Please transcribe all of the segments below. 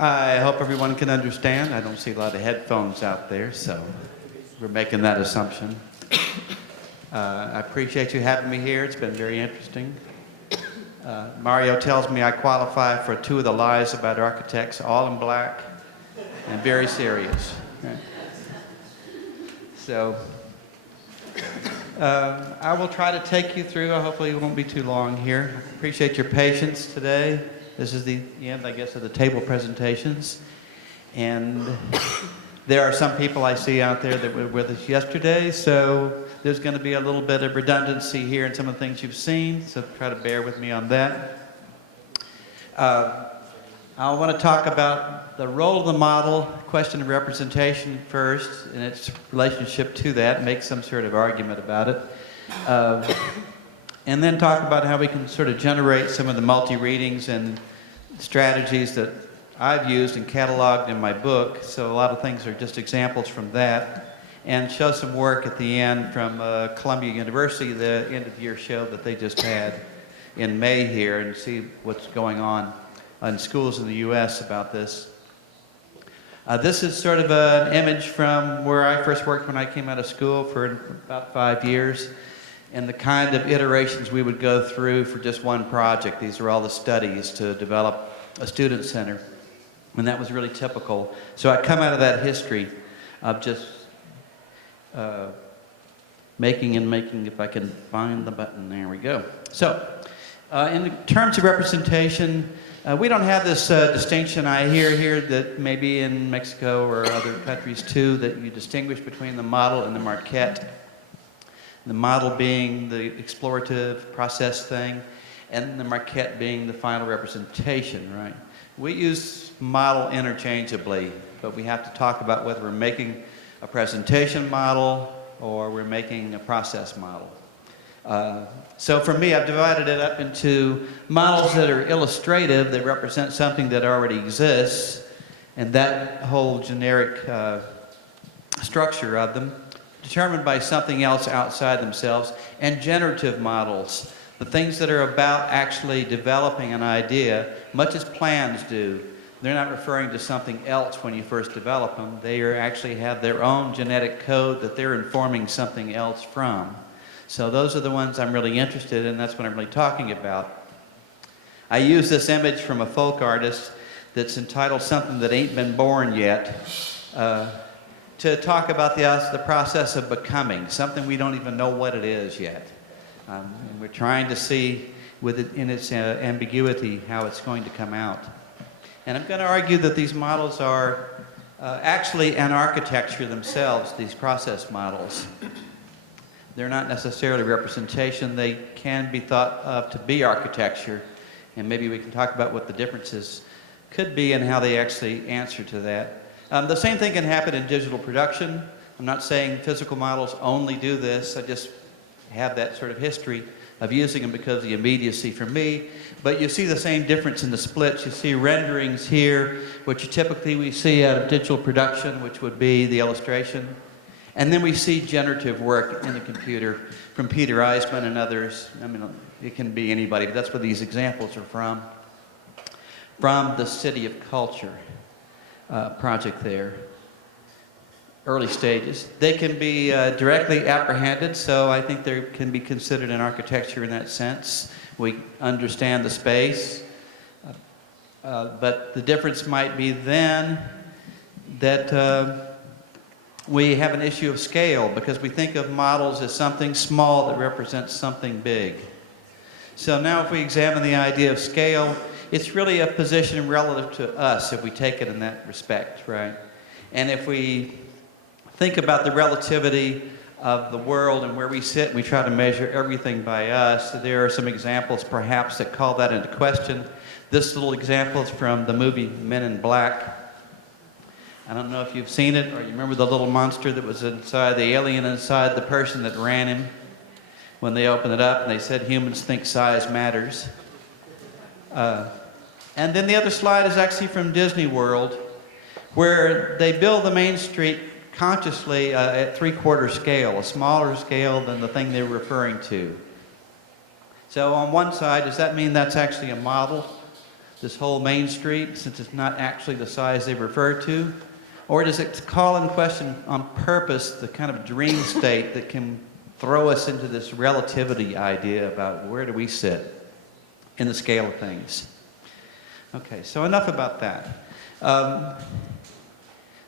I hope everyone can understand. I don't see a lot of headphones out there, so we're making that assumption. I appreciate you having me here. It's been very interesting. Mario tells me I qualify for 2 of the lies about architects, all in black and very serious. Right? So I will try to take you through. Hopefully it won't be too long here. Appreciate your patience today. This is the end, I guess, of the table presentations. And there are some people I see out there that were with us yesterday, so there's going to be a little bit of redundancy here in some of the things you've seen, so try to bear with me on that. I want to talk about the role of the model, question of representation first, and its relationship to that, make some sort of argument about it. And then talk about how we can sort of generate some of the multi-readings and strategies that I've used and cataloged in my book. So a lot of things are just examples from that. And show some work at the end from Columbia University, the end of the year show that they just had in May here, and see what's going on in schools in the US about this. This is sort of an image from where I first worked when I came out of school for about 5 years, and the kind of iterations we would go through for just one project. These are all the studies to develop a student center, and that was really typical. So I come out of that history of just making, if I can find the button, there we go. So in terms of representation, we don't have this distinction I hear here that maybe in Mexico or other countries too, that you distinguish between the model and the maquette. The model being the explorative process thing, and the maquette being the final representation, right? We use model interchangeably, but we have to talk about whether we're making a presentation model or we're making a process model. So for me, I've divided it up into models that are illustrative, that represent something that already exists, and that whole generic structure of them, determined by something else outside themselves, and generative models, the things that are about actually developing an idea, much as plans do. They're not referring to something else when you first develop them. They actually have their own genetic code that they're informing something else from. So those are the ones I'm really interested in. That's what I'm really talking about. I use this image from a folk artist that's entitled Something That Ain't Been Born Yet, to talk about the process of becoming, something we don't even know what it is yet. And we're trying to see with it in its ambiguity how it's going to come out. And I'm going to argue that these models are actually an architecture themselves, these process models. They're not necessarily representation. They can be thought of to be architecture, and maybe we can talk about what the differences could be and how they actually answer to that. The same thing can happen in digital production. I'm not saying physical models only do this. I just have that sort of history of using them because of the immediacy for me. But you see the same difference in the splits. You see renderings here, which typically we see out of digital production, which would be the illustration. And then we see generative work in the computer from Peter Eisman and others. I mean, it can be anybody, but that's where these examples are from. From the City of Culture project there. Early stages. They can be directly apprehended, so I think they can be considered an architecture in that sense. We understand the space, but the difference might be then that we have an issue of scale, because we think of models as something small that represents something big. So now if we examine the idea of scale, it's really a position relative to us if we take it in that respect, right? And if we think about the relativity of the world and where we sit and we try to measure everything by us, there are some examples perhaps that call that into question. This little example is from the movie Men in Black. I don't know if you've seen it or you remember the little monster that was inside, the alien inside the person that ran him, when they opened it up and they said humans think size matters. And then the other slide is actually from Disney World, where they build the main street consciously at 3/4 scale, a smaller scale than the thing they were referring to. So on one side, does that mean that's actually a model? this whole main street, since it's not actually the size they refer to? Or does it call in question on purpose the kind of dream state that can throw us into this relativity idea about where do we sit in the scale of things? Okay, so enough about that.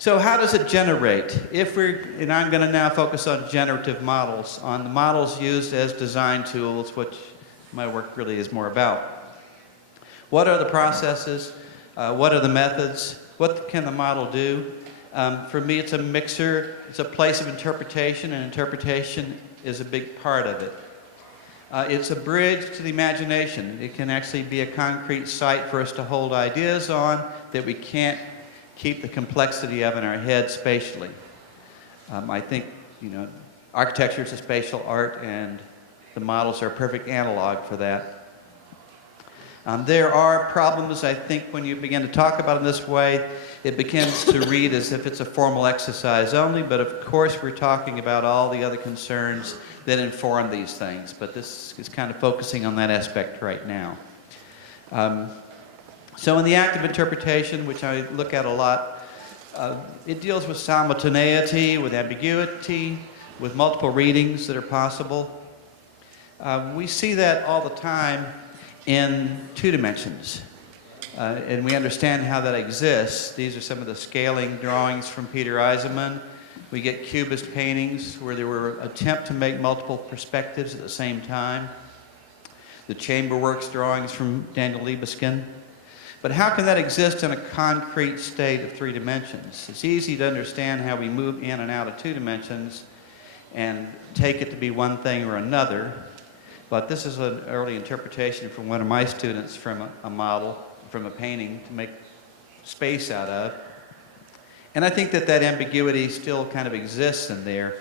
So how does it generate? And I'm going to now focus on generative models, on the models used as design tools, which my work really is more about. What are the processes? What are the methods? What can the model do? For me, it's a mixer. It's a place of interpretation, and interpretation is a big part of it. It's a bridge to the imagination. It can actually be a concrete site for us to hold ideas on that we can't keep the complexity of in our head spatially. I think, architecture is a spatial art, and the models are a perfect analog for that. There are problems, I think, when you begin to talk about it in this way, it begins to read as if it's a formal exercise only, but of course we're talking about all the other concerns that inform these things, but this is kind of focusing on that aspect right now. So in the act of interpretation, which I look at a lot, it deals with simultaneity, with ambiguity, with multiple readings that are possible. We see that all the time in 2 dimensions, and we understand how that exists. These are some of the scaling drawings from Peter Eisenman. We get cubist paintings where there were attempts to make multiple perspectives at the same time. The Chamberworks drawings from Daniel Libeskind. But how can that exist in a concrete state of 3 dimensions? It's easy to understand how we move in and out of 2 dimensions and take it to be one thing or another. But this is an early interpretation from one of my students from a model, from a painting to make space out of. And I think that ambiguity still kind of exists in there.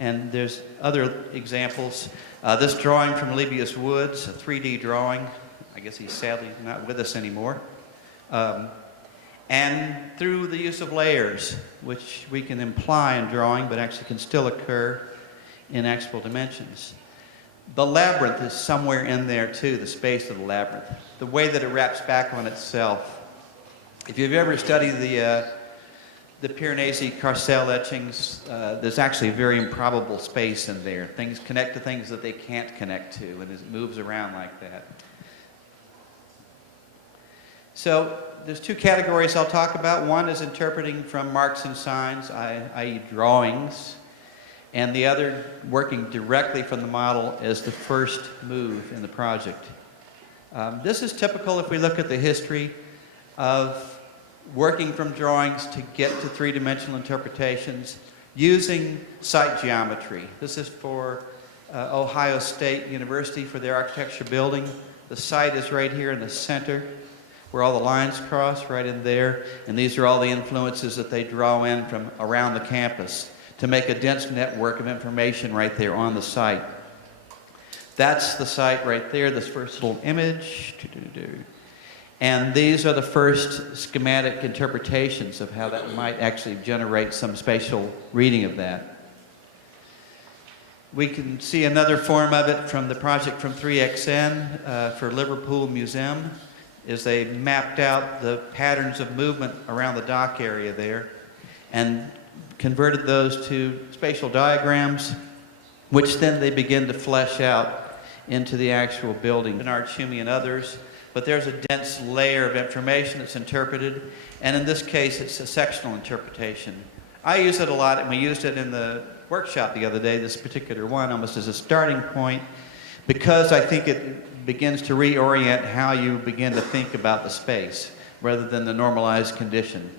And there's other examples. This drawing from Lebbeus Woods, a 3D drawing. I guess he's sadly not with us anymore. And through the use of layers, which we can imply in drawing, but actually can still occur in actual dimensions. The labyrinth is somewhere in there too, the space of the labyrinth. The way that it wraps back on itself. If you've ever studied the Piranesi Carcel etchings, there's actually a very improbable space in there. Things connect to things that they can't connect to, and it moves around like that. So there's 2 categories I'll talk about. One is interpreting from marks and signs, i.e. drawings, and the other working directly from the model as the first move in the project. This is typical if we look at the history of working from drawings to get to 3-dimensional interpretations using site geometry. This is for Ohio State University for their architecture building. The site is right here in the center where all the lines cross, right in there. And these are all the influences that they draw in from around the campus to make a dense network of information right there on the site. That's the site right there, this first little image. And these are the first schematic interpretations of how that might actually generate some spatial reading of that. We can see another form of it from the project from 3XN for Liverpool Museum, is they mapped out the patterns of movement around the dock area there and converted those to spatial diagrams, which then they begin to flesh out into the actual building. And Archumi and others, but there's a dense layer of information that's interpreted, and in this case it's a sectional interpretation. I use it a lot, and we used it in the workshop the other day, this particular one, almost as a starting point, because I think it begins to reorient how you begin to think about the space rather than the normalized condition.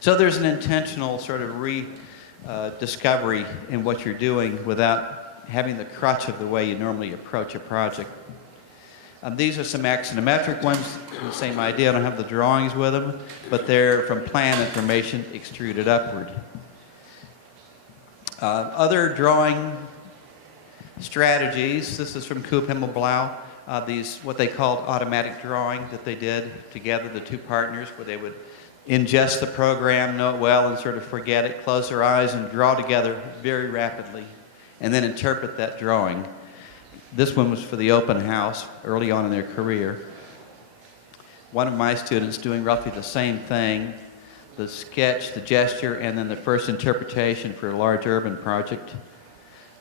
So there's an intentional sort of rediscovery in what you're doing without having the crutch of the way you normally approach a project. These are some axonometric ones, the same idea. I don't have the drawings with them, but they're from plan information extruded upward. Other drawing strategies, this is from Coop Himmelblau, these what they called automatic drawing that they did together, the 2 partners, where they would ingest the program, know it well, and sort of forget it, close their eyes, and draw together very rapidly, and then interpret that drawing. This one was for the open house early on in their career. one of my students doing roughly the same thing, the sketch, the gesture, and then the first interpretation for a large urban project.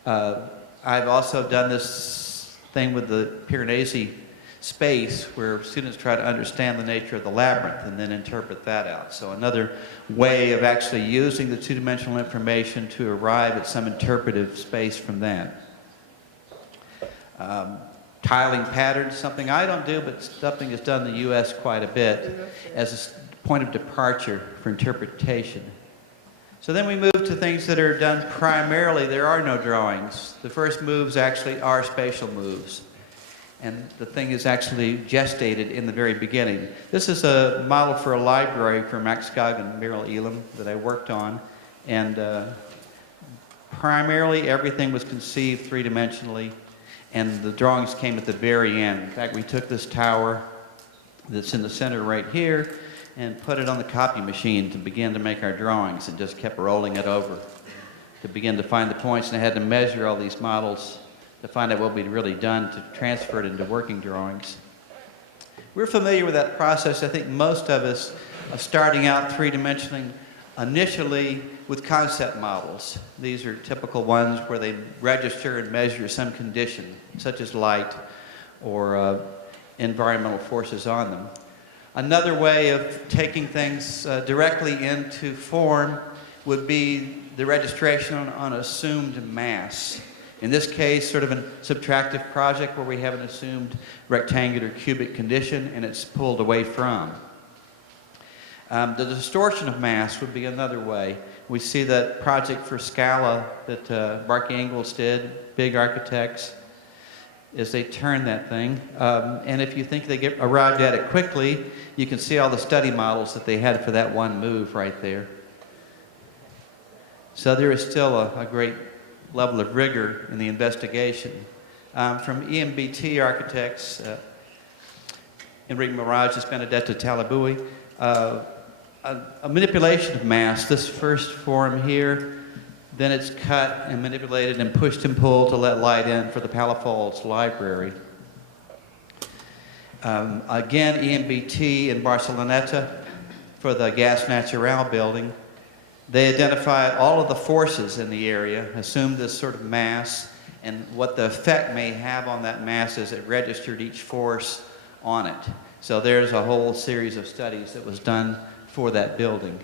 I've also done this thing with the Piranesi space where students try to understand the nature of the labyrinth and then interpret that out. So another way of actually using the two-dimensional information to arrive at some interpretive space from that. Tiling patterns, something I don't do, but something is done in the U.S. quite a bit as a point of departure for interpretation. So then we move to things that are done primarily. There are no drawings. The first moves actually are spatial moves. And the thing is actually gestated in the very beginning. This is a model for a library for Max Gogg and Meryl Elam that I worked on. And primarily everything was conceived three-dimensionally, and the drawings came at the very end. In fact, we took this tower that's in the center right here and put it on the copy machine to begin to make our drawings, and just kept rolling it over to begin to find the points. And I had to measure all these models to find out what we'd really done to transfer it into working drawings. We're familiar with that process. I think most of us are starting out three-dimensionally initially with concept models. These are typical ones where they register and measure some condition, such as light or environmental forces on them. Another way of taking things directly into form would be the registration on assumed mass. In this case, sort of a subtractive project where we have an assumed rectangular cubic condition and it's pulled away from. The distortion of mass would be another way. We see that project for Scala that Barkey Ingels did, big architects, is they turn that thing. And if you think they arrived at it quickly, you can see all the study models that they had for that one move right there. So there is still a great level of rigor in the investigation. From EMBT architects, Enrique Mirages, Benedetto Talabui, a manipulation of mass, this first form here, then it's cut and manipulated and pushed and pulled to let light in for the Palafolds Library. Again, EMBT in Barceloneta for the Gas Natural building. They identify all of the forces in the area, assume this sort of mass, and what the effect may have on that mass as it registered each force on it. So there's a whole series of studies that was done for that building.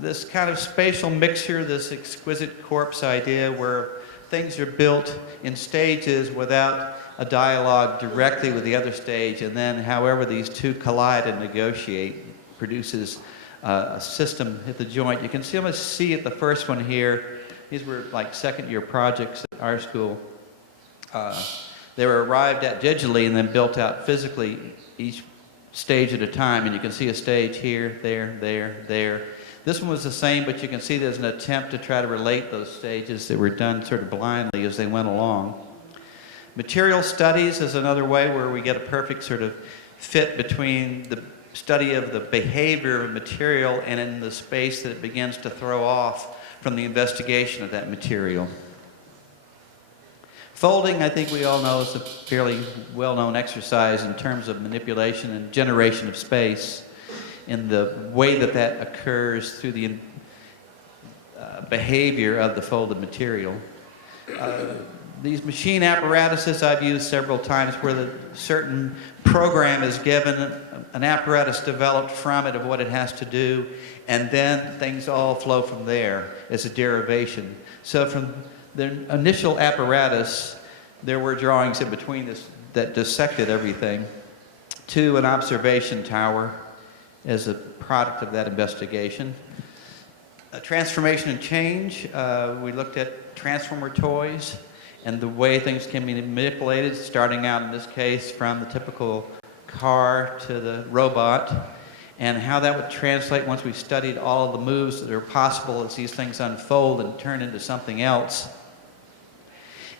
This kind of spatial mixture, this exquisite corpse idea where things are built in stages without a dialogue directly with the other stage, and then however these two collide and negotiate produces a system at the joint. You can see at the first one here, these were like second-year projects at our school. They were arrived at digitally and then built out physically each stage at a time, and you can see a stage here, there, there, there. This one was the same, but you can see there's an attempt to try to relate those stages that were done sort of blindly as they went along. Material studies is another way where we get a perfect sort of fit between the study of the behavior of material and in the space that it begins to throw off from the investigation of that material. Folding, I think we all know, is a fairly well-known exercise in terms of manipulation and generation of space, in the way that that occurs through the behavior of the folded material. These machine apparatuses I've used several times where the certain program is given, an apparatus developed from it of what it has to do, and then things all flow from there as a derivation. So from the initial apparatus, there were drawings in between this that dissected everything, to an observation tower as a product of that investigation. Transformation and change, we looked at transformer toys and the way things can be manipulated, starting out in this case from the typical car to the robot, and how that would translate once we studied all of the moves that are possible as these things unfold and turn into something else,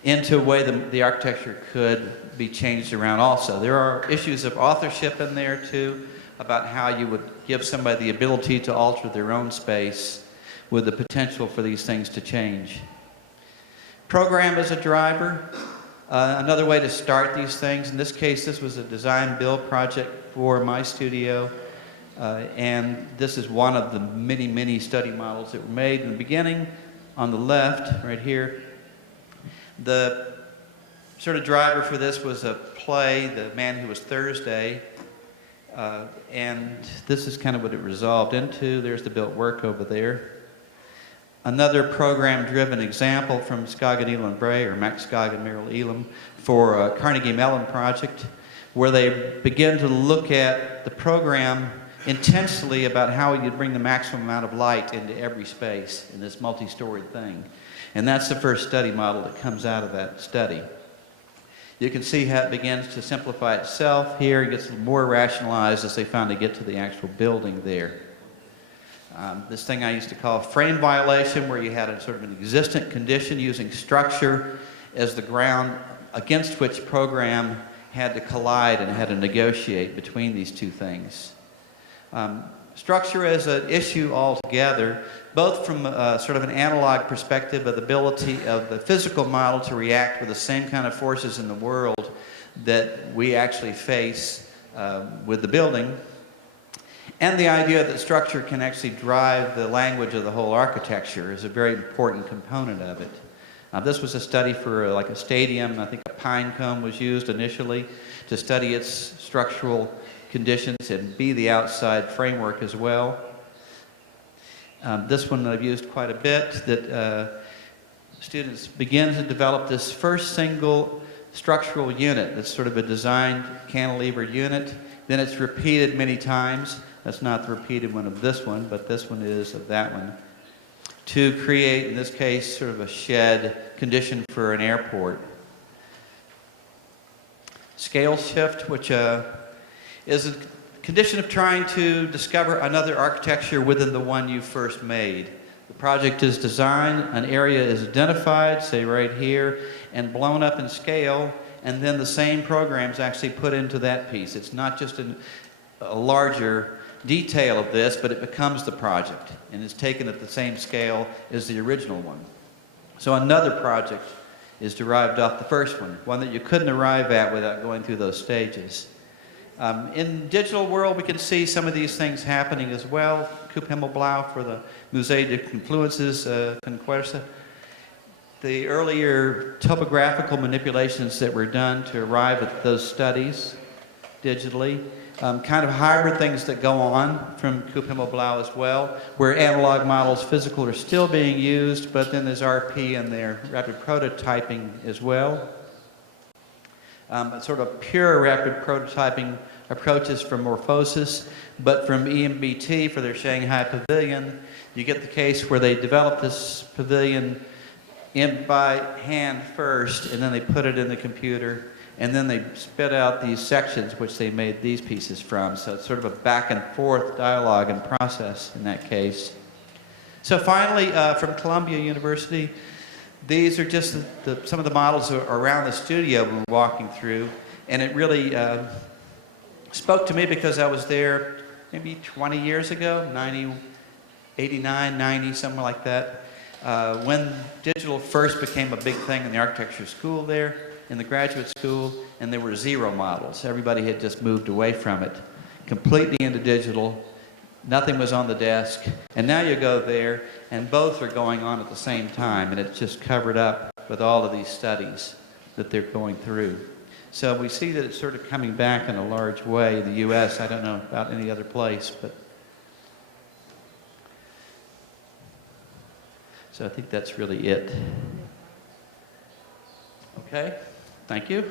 into a way that the architecture could be changed around also. There are issues of authorship in there too, about how you would give somebody the ability to alter their own space with the potential for these things to change. Program as a driver. Another way to start these things, in this case, this was a design build project for my studio. And this is one of the many, many study models that were made in the beginning. On the left, right here, the sort of driver for this was a play, The Man Who Was Thursday. And this is kind of what it resolved into. There's the built work over there. Another program-driven example from Skog and Elam Bray, or Max Skog and Merrill Elam, for a Carnegie Mellon project, where they begin to look at the program intensely about how you'd bring the maximum amount of light into every space in this multi-storied thing. And that's the first study model that comes out of that study. You can see how it begins to simplify itself here. It gets more rationalized as they finally get to the actual building there. This thing I used to call frame violation, where you had a sort of an existent condition using structure as the ground against which program had to collide and had to negotiate between these two things. Structure as an issue altogether, both from sort of an analog perspective of the ability of the physical model to react with the same kind of forces in the world that we actually face with the building, and the idea that structure can actually drive the language of the whole architecture is a very important component of it. This was a study for like a stadium. I think a pine cone was used initially to study its structural conditions and be the outside framework as well. This one I've used quite a bit, that students begin to develop this first single structural unit that's sort of a designed cantilever unit. Then it's repeated many times. That's not the repeated one of this one, but this one is of that one, to create, in this case, sort of a shed condition for an airport. Scale shift, which is a condition of trying to discover another architecture within the one you first made. The project is designed, an area is identified, say right here, and blown up in scale, and then the same program is actually put into that piece. It's not just a larger detail of this, but it becomes the project, and is taken at the same scale as the original one. So another project is derived off the first one that you couldn't arrive at without going through those stages. In digital world, we can see some of these things happening as well. Coop Himmelblau for the Musée de Confluences Conquerça. The earlier topographical manipulations that were done to arrive at those studies digitally. Kind of hybrid things that go on from Coop Himmelblau as well, where analog models, physical, are still being used, but then there's RP and their rapid prototyping as well. Sort of pure rapid prototyping approaches from Morphosis, but from EMBT for their Shanghai pavilion, you get the case where they develop this pavilion by hand first, and then they put it in the computer, and then they spit out these sections which they made these pieces from. So it's sort of a back and forth dialogue and process in that case. So finally, from Columbia University, these are just some of the models around the studio we were walking through, and it really spoke to me because I was there maybe 20 years ago, 89, 90, somewhere like that, when digital first became a big thing in the architecture school there, in the graduate school, and there were zero models. Everybody had just moved away from it, completely into digital. Nothing was on the desk, and now you go there, and both are going on at the same time, and it's just covered up with all of these studies that they're going through. So we see that it's sort of coming back in a large way in the U.S. I don't know about any other place, but so I think that's really it. Okay, thank you.